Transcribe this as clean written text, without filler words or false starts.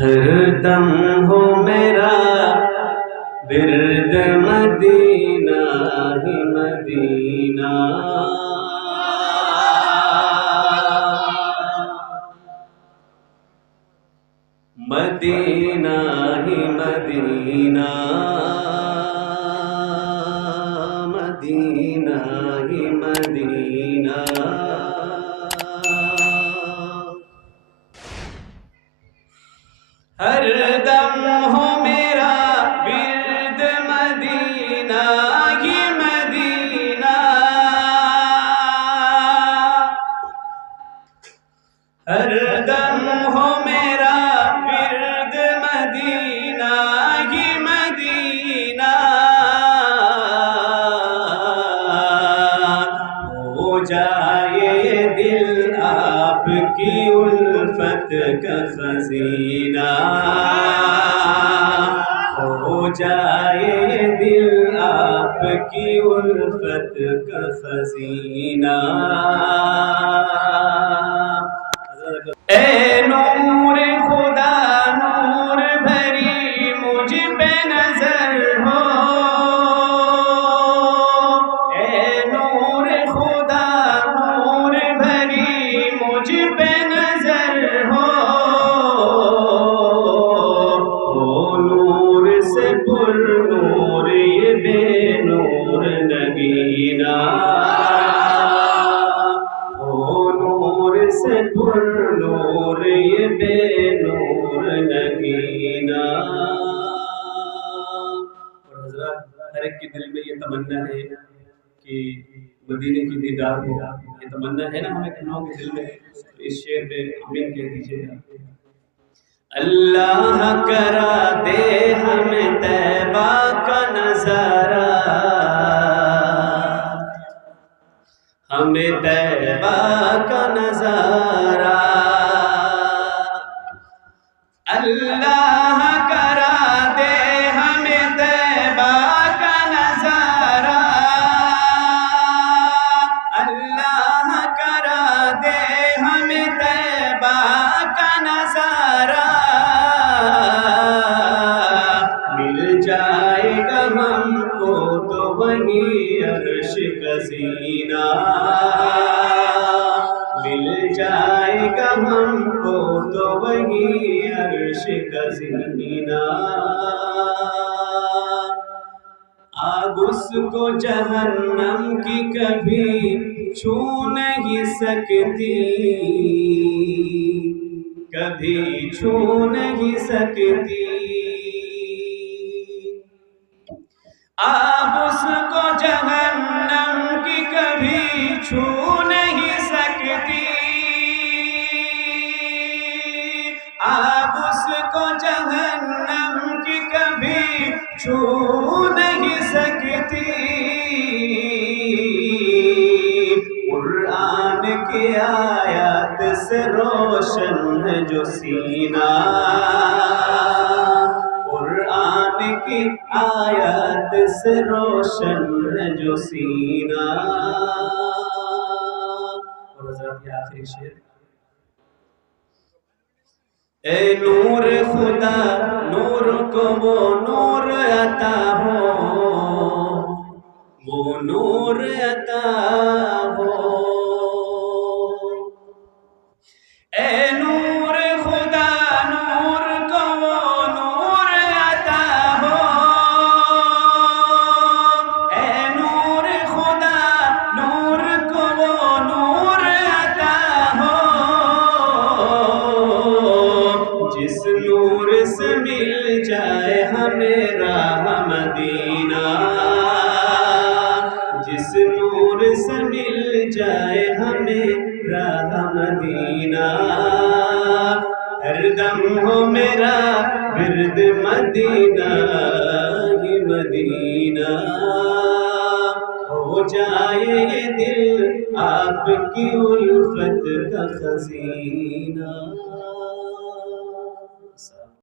ہر دم ہو میرا ورد مدینہ ہی مدینہ، مدینہ ہی مدینہ، مدینہ ہی مدینہ۔ ہر دم ہو میرا ورد مدینہ ہی مدینہ، ہر دم ہو میرا ورد مدینہ ہی مدینہ، ہو جائے دل آپ کی الفت کا خزینہ، ہو جائے دل آپ کی الفت کا خزینہ۔ اے نور خدا نور بھری مجھ پہ نظر ہو، اے نور خدا نور بھری مجھ پہ نظر ہو، نور سے پر نور یہ بے نور نگینا، نور سے پر نور یہ بے نور نگینا۔ اور حضرات ہر ایک کے دل میں یہ تمنا ہے کہ مدینے کی دیدار ہو، یہ تمنا ہے نا ہمیں کہنوں کے دل میں، اس شعر پہ آمین کہہ دیجئے گا۔ اللہ کرا دے ہمیں طیبہ کا نظارہ، ہمیں طیبہ کا نظارہ، اللہ کرا دے ہمیں طیبہ کا نظارہ، اللہ کرا دے ہمیں طیبہ کا نظارہ، مل جائے گا ہم کو تو وہی عرش کا زینہ، مل جائے گا ہم کو تو وہی عرش کا زینہ۔ آگ اس کو جہنم کی کبھی چھو نہیں سکتی، کبھی چھو نہیں سکتی، آگ اس کو جہنم کی کبھی چھو نہیں سکتی، آگ اس کو جہنم کی کبھی چھو نہیں سکتی، قرآن کی آیات سے روشن ہے جو سینہ، قرآن کی آیات سے روشن ہے جو سینہ۔ اور حضرت یہ آخری شعر، اے نور خدا نور کو وہ نور عطا ہو، وہ نور عطا ہو، اے نور خدا نور کو وہ نور عطا ہو، اے نور خدا نور کو وہ نور عطا ہو، جس نور سے مل جائے ہمیں راہ مدینہ، جس نور سے مل جائے ہمیں راہ مدینہ، ہر دم ہو میرا ورد مدینہ ہی مدینہ، ہو جائے یہ دل آپ کی الفت کا خزینہ۔